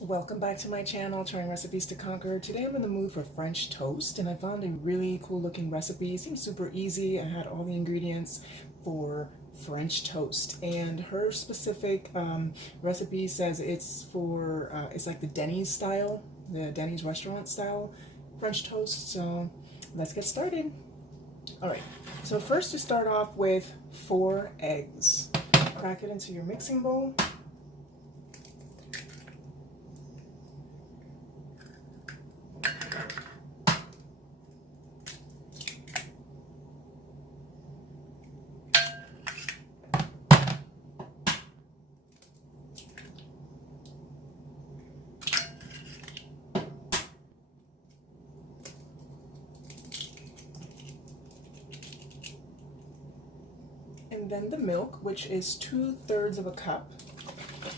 Welcome back to my channel, Trying Recipes to Conquer. Today I'm in the mood for French toast, and I found a really cool looking recipe. It seems super easy. I had all the ingredients for French toast, and her specific recipe says it's for, it's like the Denny's style, the Denny's restaurant style French toast. So let's get started. All right, so first you start off with 4 eggs. Crack it into your mixing bowl. And then the milk, which is 2/3 of a cup.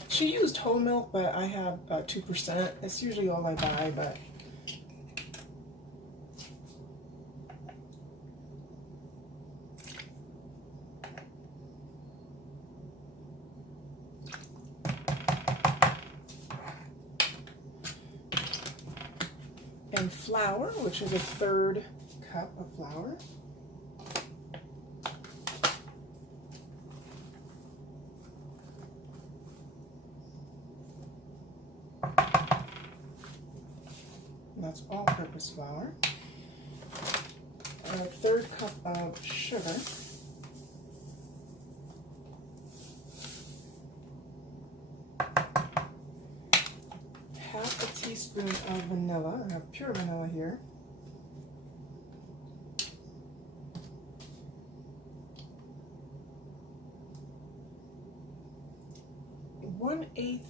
She used whole milk, but I have 2%. It's usually all I buy, but and flour, which is 1/3 cup of flour. That's all-purpose flour. A 1/3 cup of sugar. Half a teaspoon of vanilla. I have pure vanilla here. One-8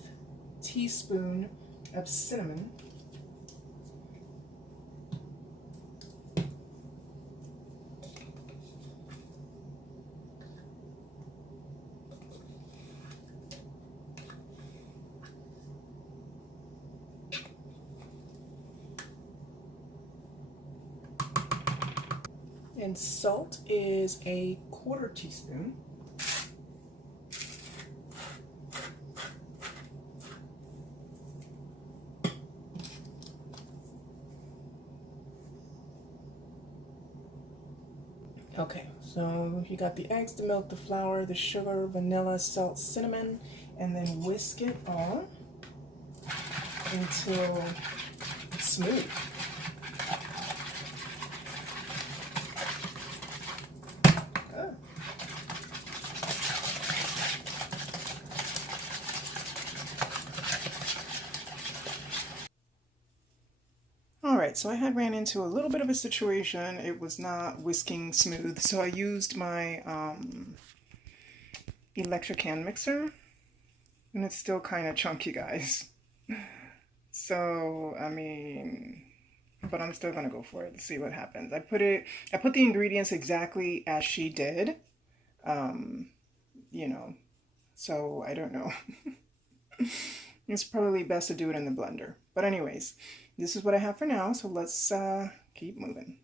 teaspoon of cinnamon. And salt is a 1/4 teaspoon. Okay, so you got the eggs, the milk, the flour, the sugar, vanilla, salt, cinnamon, and then whisk it all until it's smooth. Alright, so I had ran into a little bit of a situation. It was not whisking smooth, so I used my electric hand mixer, and it's still kind of chunky, guys. So, I mean, but I'm still gonna go for it to see what happens. I put the ingredients exactly as she did, you know, so I don't know. It's probably best to do it in the blender. But anyways, this is what I have for now, so let's keep moving.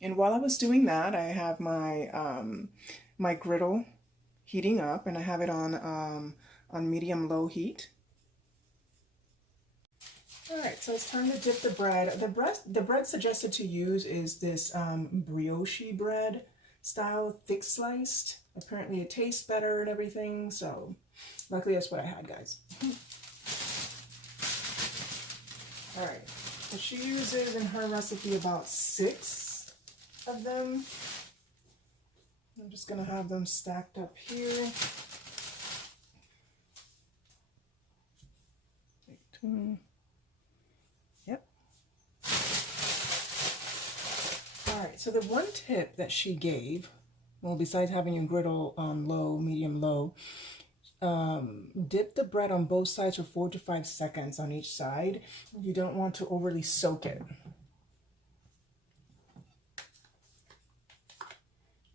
And while I was doing that, I have my my griddle heating up, and I have it on medium-low heat. All right, so it's time to dip the bread. The bread suggested to use is this brioche bread style, thick sliced. Apparently it tastes better and everything, so luckily that's what I had, guys. All right, so she uses in her recipe about 6 of them. I'm just gonna have them stacked up here. Yep. All right, so the one tip that she gave, well, besides having your griddle on low, medium, low, dip the bread on both sides for 4 to 5 seconds on each side. You don't want to overly soak it.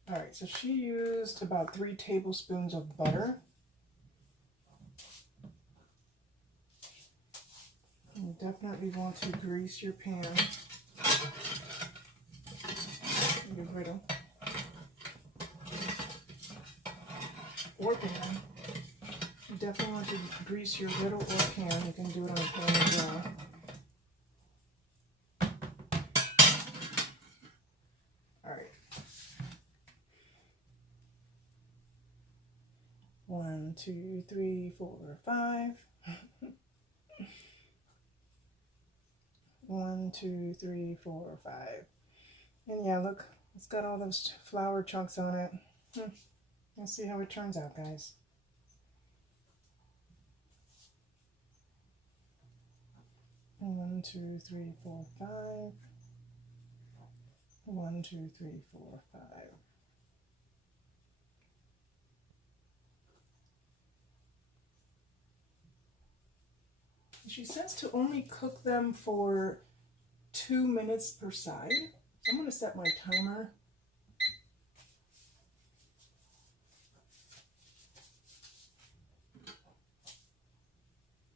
All right, so she used about 3 tablespoons of butter. You definitely want to grease your pan, your griddle, or pan. You definitely want to grease your griddle or pan. You can do it on a pan as well. All right. 1, 2, 3, 4, 5. 1, 2, 3, 4, 5. And yeah, look, it's got all those flour chunks on it. Let's see how it turns out, guys. One, 2, 3, 4, 5. 1, 2, 3, 4, 5. She says to only cook them for 2 minutes per side. So I'm going to set my timer.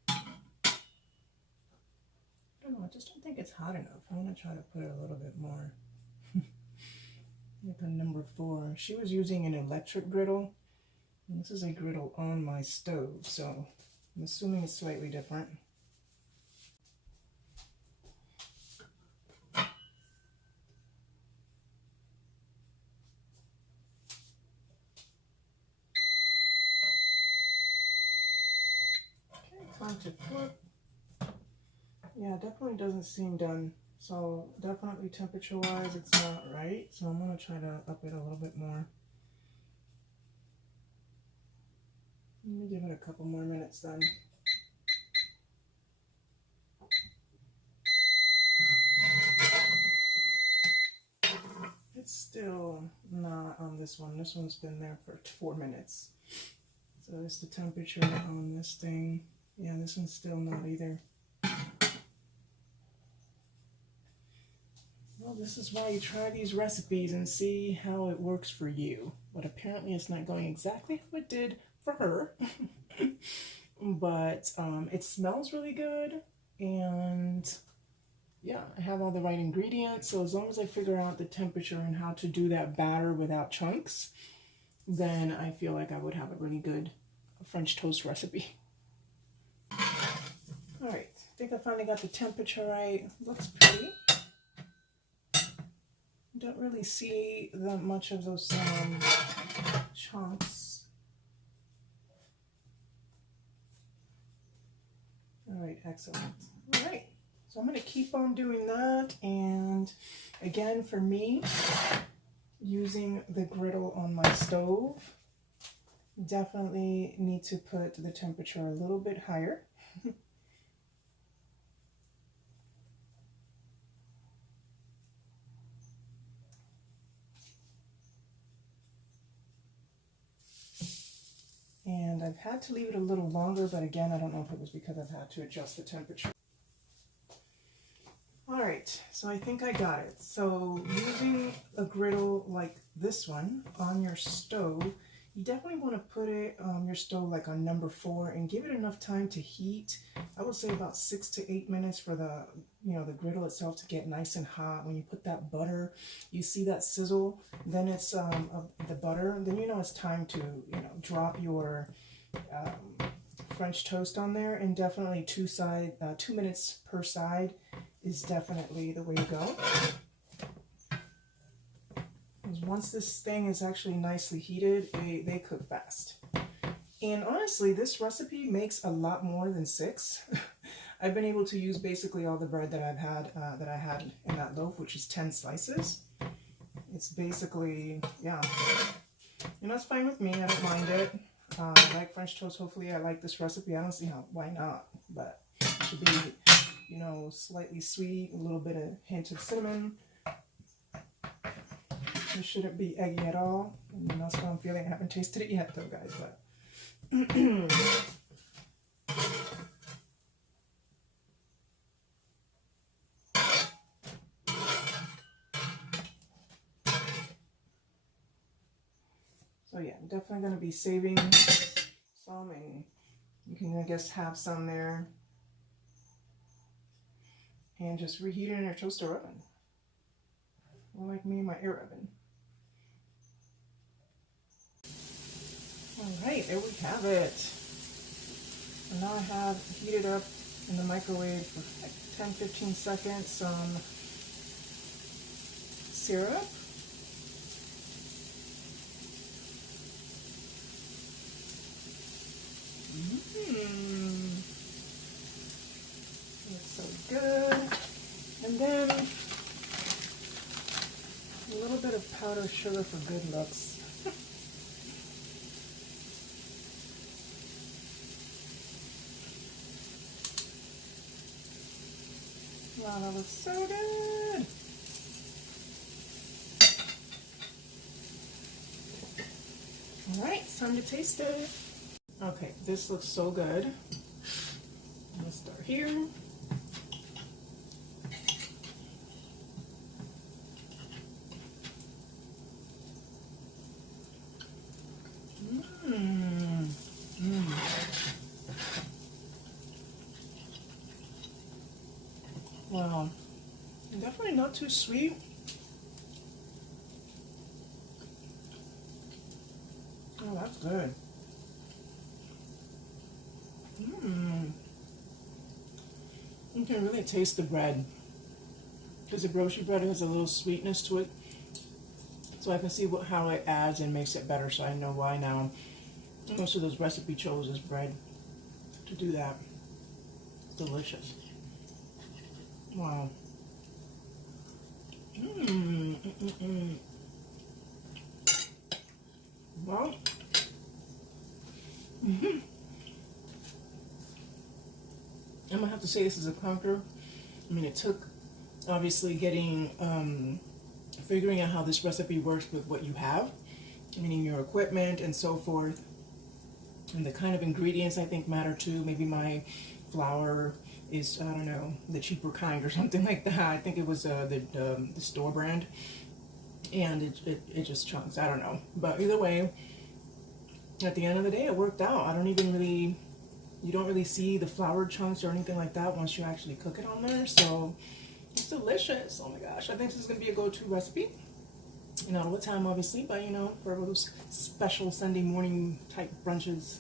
I don't know, I just don't think it's hot enough. I'm going to try to put it a little bit more. Like a number 4. She was using an electric griddle. And this is a griddle on my stove, so I'm assuming it's slightly different. Time to flip. Yeah, definitely doesn't seem done. So definitely temperature wise it's not right. So I'm going to try to up it a little bit more. Let me give it a couple more minutes then. It's still not on this one. This one's been there for 4 minutes. So it's the temperature on this thing. Yeah, this one's still not either. Well, this is why you try these recipes and see how it works for you. But apparently it's not going exactly how it did for her. But it smells really good. And yeah, I have all the right ingredients. So as long as I figure out the temperature and how to do that batter without chunks, then I feel like I would have a really good French toast recipe. All right, I think I finally got the temperature right. Looks pretty. Don't really see that much of those chunks. All right, excellent. All right, so I'm going to keep on doing that. And again, for me, using the griddle on my stove, definitely need to put the temperature a little bit higher. And I've had to leave it a little longer, but again, I don't know if it was because I've had to adjust the temperature. All right, so I think I got it. So using a griddle like this one on your stove, you definitely want to put it on your stove like on number 4 and give it enough time to heat. I would say about 6 to 8 minutes for the, the griddle itself to get nice and hot. When you put that butter, you see that sizzle, then it's the butter, then it's time to, drop your French toast on there, and definitely 2 minutes per side is definitely the way to go. Once this thing is actually nicely heated, they cook fast. And honestly, this recipe makes a lot more than 6. I've been able to use basically all the bread that I had in that loaf, which is 10 slices. It's basically, yeah. And that's fine with me. I don't mind it. I like French toast. Hopefully I like this recipe. I don't see why not. But it should be, slightly sweet, a little bit of hint of cinnamon. It shouldn't be eggy at all. And that's what I'm feeling. I haven't tasted it yet though, guys, but so yeah, I'm definitely going to be saving some, and you can, I guess, have some there and just reheat it in your toaster oven. Or like me, my air oven. All right, there we have it. And now I have heated up in the microwave for like 10-15 seconds some syrup. It's so good. And then a little bit of powdered sugar for good looks. Wow, that looks so good. All right, it's time to taste it. Okay, this looks so good. I'm gonna start here. Wow, definitely not too sweet. Oh, that's good. You can really taste the bread because the grocery bread has a little sweetness to it. So I can see how it adds and makes it better. So I know why now most of those recipe chose bread to do that. It's delicious. Wow. Well. I'm gonna have to say this is a conqueror. I mean, it took obviously figuring out how this recipe works with what you have, meaning your equipment and so forth, and the kind of ingredients I think matter too. Maybe my flour is, I don't know, the cheaper kind or something like that. I think it was the store brand, and it just chunks. I don't know, but either way, at the end of the day, it worked out. You don't really see the flour chunks or anything like that once you actually cook it on there. So it's delicious. Oh my gosh, I think this is gonna be a go-to recipe. Not all the time, obviously, but for those special Sunday morning type brunches.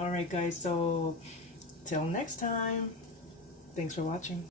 All right, guys. So till next time. Thanks for watching.